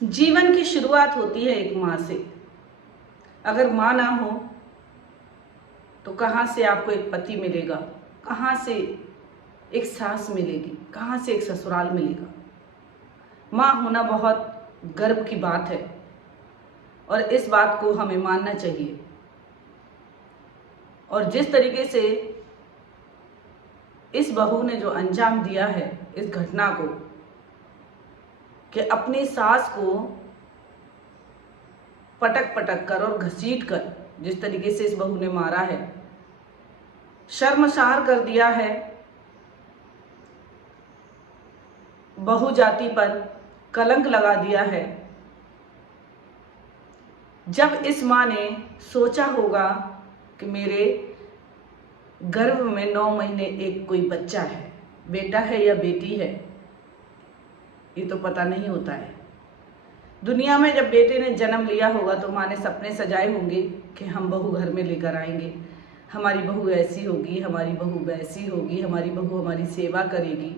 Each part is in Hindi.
जीवन की शुरुआत होती है एक माँ से। अगर माँ ना हो तो कहाँ से आपको एक पति मिलेगा, कहाँ से एक सास मिलेगी, कहाँ से एक ससुराल मिलेगा। माँ होना बहुत गर्व की बात है और इस बात को हमें मानना चाहिए। और जिस तरीके से इस बहू ने जो अंजाम दिया है इस घटना को, कि अपनी सास को पटक पटक कर और घसीट कर जिस तरीके से इस बहू ने मारा है, शर्मसार कर दिया है, बहु जाति पर कलंक लगा दिया है। जब इस माँ ने सोचा होगा कि मेरे गर्भ में 9 महीने एक कोई बच्चा है, बेटा है या बेटी है, ये तो पता नहीं होता है। दुनिया में जब बेटे ने जन्म लिया होगा तो माँ ने सपने सजाए होंगे कि हम बहू घर में लेकर आएंगे, हमारी बहू ऐसी होगी, हमारी बहू वैसी होगी, हमारी बहू हमारी सेवा करेगी।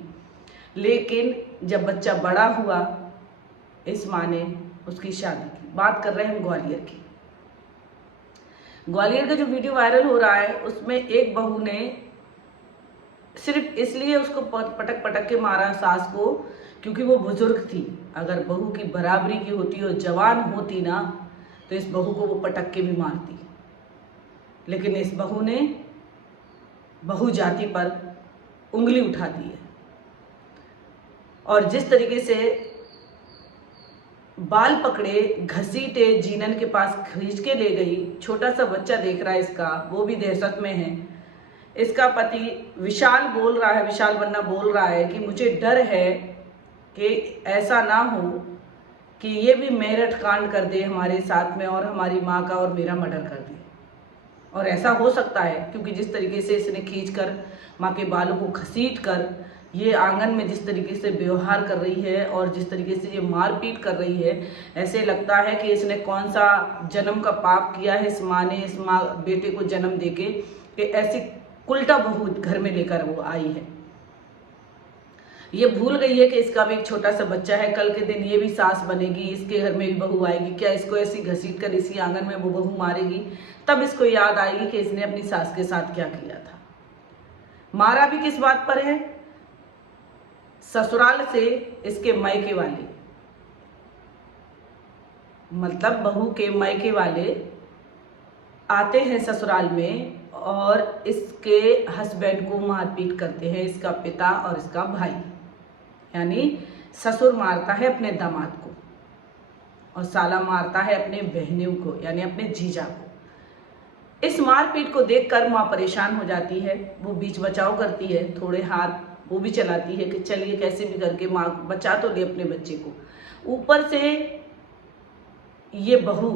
लेकिन जब बच्चा बड़ा हुआ, इस माँ ने उसकी शादी की। बात कर रहे हैं हम ग्वालियर की। ग्वालियर का जो वीडियो वायरल हो रहा है उसमें एक बहू ने सिर्फ इसलिए उसको पटक पटक के मारा सास को क्योंकि वो बुजुर्ग थी। अगर बहू की बराबरी की होती और जवान होती ना तो इस बहू को वो पटक के भी मारती। लेकिन इस बहू ने बहु जाति पर उंगली उठा दी है और जिस तरीके से बाल पकड़े, घसीटे, जीनन के पास खींच के ले गई। छोटा सा बच्चा देख रहा है इसका, वो भी दहशत में है। इसका पति विशाल बोल रहा है, विशाल बन्ना बोल रहा है कि मुझे डर है कि ऐसा ना हो कि ये भी मेरठ कांड कर दे हमारे साथ में और हमारी माँ का और मेरा मर्डर कर दे। और ऐसा हो सकता है क्योंकि जिस तरीके से इसने खींचकर माँ के बालों को घसीट कर ये आंगन में जिस तरीके से व्यवहार कर रही है और जिस तरीके से ये मारपीट कर रही है, ऐसे लगता है कि इसने कौन सा जन्म का पाप किया है इस माँ ने, इस माँ बेटे को जन्म देके कि ऐसी उल्टा बहू घर में लेकर वो आई है। ये भूल गई है कि इसका भी एक छोटा सा बच्चा है, कल के दिन ये भी सास बनेगी, इसके घर में भी बहू आएगी। क्या इसको ऐसी घसीट कर इसी आंगन में वो बहू मारेगी? तब इसको याद आएगी कि इसने अपनी सास के साथ क्या किया था। मारा भी किस बात पर है? ससुराल से इसके मायके वाले, मतलब बहू के मायके वाले आते हैं ससुराल में और इसके हस्बैंड को मारपीट करते हैं, इसका पिता और इसका भाई। यानी ससुर मारता है अपने दामाद को और साला मारता है अपने बहनों को, यानी अपने जीजा को। इस मारपीट को देखकर माँ परेशान हो जाती है। वो बीच बचाव करती है, थोड़े हाथ वो भी चलाती है कि चलिए कैसे भी करके माँ बचा तो ले अपने बच्चे को। ऊपर से ये बहू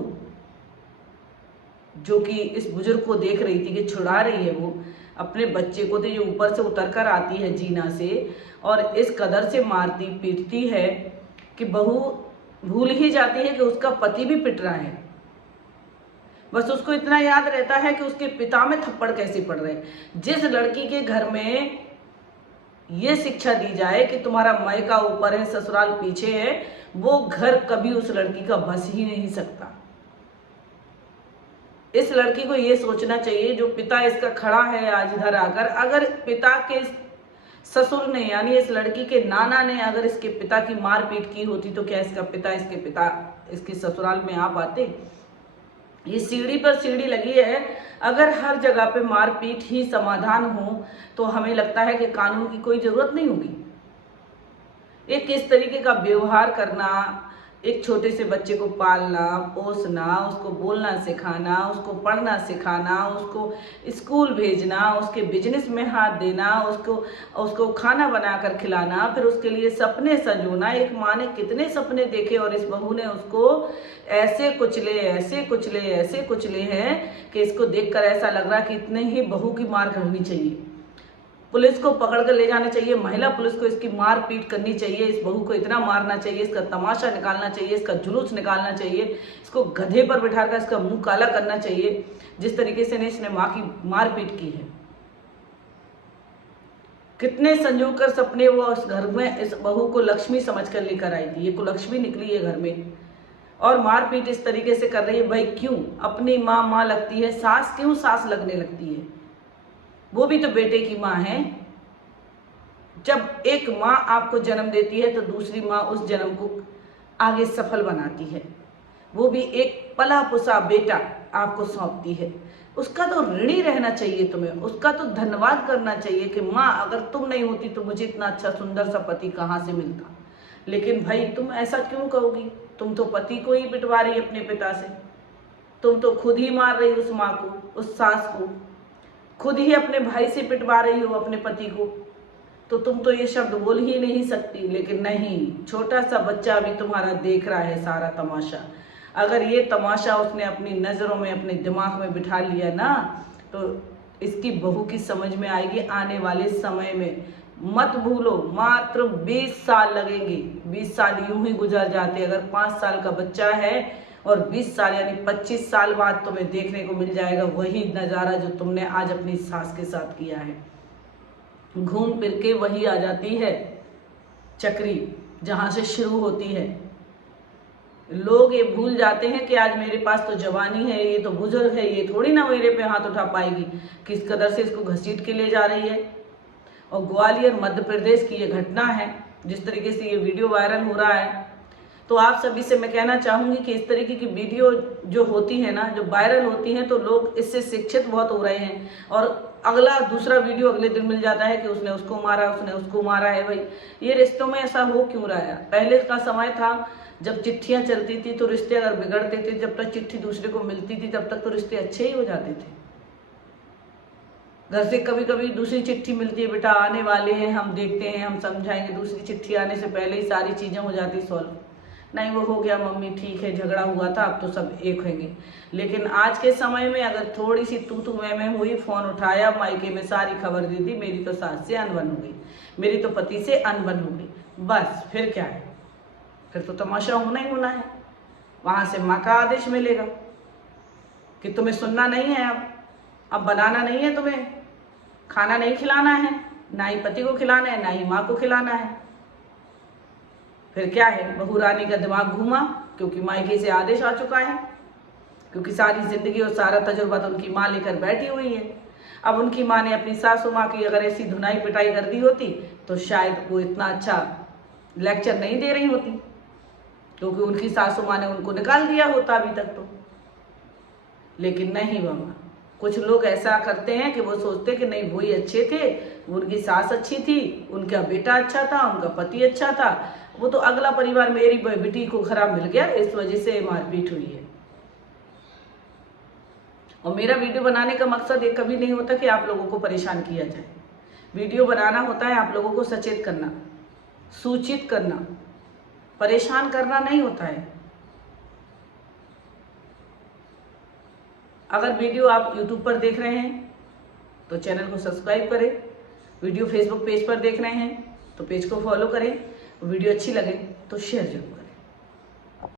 जो कि इस बुजुर्ग को देख रही थी कि छुड़ा रही है वो अपने बच्चे को, तो ये ऊपर से उतर कर आती है जीना से और इस कदर से मारती पीटती है कि बहू भूल ही जाती है कि उसका पति भी पिट रहा है। बस उसको इतना याद रहता है कि उसके पिता में थप्पड़ कैसे पड़ रहे हैं। जिस लड़की के घर में ये शिक्षा दी जाए कि तुम्हारा मायका ऊपर है, ससुराल पीछे है, वो घर कभी उस लड़की का बस ही नहीं सकता। इस लड़की को ये सोचना चाहिए, जो पिता इसका खड़ा है आज इधर आकर, अगर पिता के ससुर ने यानी इस लड़की के नाना ने अगर इसके पिता की मारपीट की होती तो क्या इसके पिता इसके ससुराल में आ पाते? ये सीढ़ी पर सीढ़ी लगी है। अगर हर जगह पे मारपीट ही समाधान हो तो हमें लगता है कि कानून की कोई जरूरत नहीं होगी। एक किस तरीके का व्यवहार करना, एक छोटे से बच्चे को पालना पोसना, उसको बोलना सिखाना, उसको पढ़ना सिखाना, उसको स्कूल भेजना, उसके बिजनेस में हाथ देना, उसको खाना बनाकर खिलाना, फिर उसके लिए सपने संजोना। एक माँ ने कितने सपने देखे और इस बहू ने उसको ऐसे कुचले हैं कि इसको देखकर ऐसा लग रहा है कि इतने ही बहू की मार करनी चाहिए, पुलिस को पकड़ कर ले जाना चाहिए, महिला पुलिस को इसकी मार पीट करनी चाहिए, इस बहू को इतना मारना चाहिए, इसका तमाशा निकालना चाहिए, इसका जुलूस निकालना चाहिए, इसको गधे पर बिठाकर इसका मुंह काला करना चाहिए। जिस तरीके से इसने माँ की मार पीट की है, कितने संजोग कर सपने वो उस घर में इस बहू को लक्ष्मी समझ कर लेकर आई थी, ये कुलक्ष्मी निकली है घर में, और मारपीट इस तरीके से कर रही है। भाई क्यों? अपनी माँ माँ लगती है, सास क्यों सास लगने लगती है? वो भी तो बेटे की माँ है। जब एक माँ आपको जन्म देती है तो दूसरी माँ उस जन्म को आगे सफल बनाती है, वो भी एक पला पुसा बेटा आपको सौंपती है। उसका तो ऋणी रहना चाहिए तुम्हें, उसका तो धन्यवाद करना चाहिए कि माँ अगर तुम नहीं होती तो मुझे इतना अच्छा सुंदर सा पति कहाँ से मिलता। लेकिन भाई तुम ऐसा क्यों कहोगी? तुम तो पति को ही पिटवा रही अपने पिता से, तुम तो खुद ही मार रही उस माँ को, उस सास को, खुद ही अपने भाई से पिटवा रही हो अपने पति को, तो तुम तो ये शब्द बोल ही नहीं सकती। लेकिन नहीं, छोटा सा बच्चा भी तुम्हारा देख रहा है सारा तमाशा। अगर ये तमाशा उसने अपनी नज़रों में, अपने दिमाग में बिठा लिया ना, तो इसकी बहू की समझ में आएगी आने वाले समय में। मत भूलो, मात्र 20 साल लगेंगे, 20 साल यूं ही गुजर जाते। अगर 5 साल का बच्चा है और 20 साल यानी 25 साल बाद तुम्हें देखने को मिल जाएगा वही नज़ारा जो तुमने आज अपनी सास के साथ किया है। घूम फिर के वही आ जाती है चक्री जहाँ से शुरू होती है। लोग ये भूल जाते हैं कि आज मेरे पास तो जवानी है, ये तो बुजुर्ग है, ये थोड़ी ना मेरे पे हाथ उठा पाएगी। किस कदर से इसको घसीट के ले जा रही है। और ग्वालियर मध्य प्रदेश की ये घटना है, जिस तरीके से ये वीडियो वायरल हो रहा है, तो आप सभी से मैं कहना चाहूँगी कि इस तरीके की वीडियो जो होती है ना, जो वायरल होती हैं, तो लोग इससे शिक्षित बहुत हो रहे हैं। और अगला दूसरा वीडियो अगले दिन मिल जाता है कि उसने उसको मारा, उसने उसको मारा है। भाई ये रिश्तों में ऐसा हो क्यों रहा है? पहले का समय था जब चिट्ठियाँ चलती थी तो रिश्ते अगर बिगड़ते थे, जब तक चिट्ठी दूसरे को मिलती थी तब तक तो रिश्ते अच्छे ही हो जाते थे। घर से कभी कभी दूसरी चिट्ठी मिलती है, बेटा आने वाले हैं, हम देखते हैं, हम समझाएंगे। दूसरी चिट्ठी आने से पहले ही सारी चीज़ें हो जाती सॉल्व। नहीं वो हो गया मम्मी, ठीक है, झगड़ा हुआ था, अब तो सब एक होंगे। लेकिन आज के समय में अगर थोड़ी सी तू मैं हुई, फोन उठाया, मायके में सारी खबर दे दी, मेरी तो सास से अनबन हो गई, मेरी तो पति से अनबन हो गई, बस फिर क्या है? फिर तो तमाशा होना ही होना है। वहां से माँ का आदेश मिलेगा कि तुम्हें सुनना नहीं है, अब बनाना नहीं है, तुम्हें खाना नहीं खिलाना है, ना ही पति को खिलाना है, ना ही माँ को खिलाना है। फिर क्या है? बहू रानी का दिमाग घूमा, क्योंकि मायके से आदेश आ चुका है, क्योंकि सारी जिंदगी और सारा तजुर्बा तो उनकी माँ लेकर बैठी हुई है। अब उनकी माँ ने अपनी सासू माँ की अगर ऐसी धुनाई पिटाई कर दी होती तो शायद वो इतना अच्छा लेक्चर नहीं दे रही होती, क्योंकि उनकी सासू माँ ने उनको निकाल दिया होता अभी तक तो। लेकिन नहीं बाबा, कुछ लोग ऐसा करते हैं कि वो सोचते कि नहीं वही अच्छे थे, उनकी सास अच्छी थी, उनका बेटा अच्छा था, उनका पति अच्छा था, वो तो अगला परिवार मेरी बेटी को खराब मिल गया, इस वजह से मारपीट हुई है। और मेरा वीडियो बनाने का मकसद ये कभी नहीं होता कि आप लोगों को परेशान किया जाए। वीडियो बनाना होता है आप लोगों को सचेत करना, सूचित करना, परेशान करना नहीं होता है। अगर वीडियो आप YouTube पर देख रहे हैं तो चैनल को सब्सक्राइब करें, वीडियो फेसबुक पेज पर देख रहे हैं तो पेज को फॉलो करें, वीडियो अच्छी लगे तो शेयर जरूर।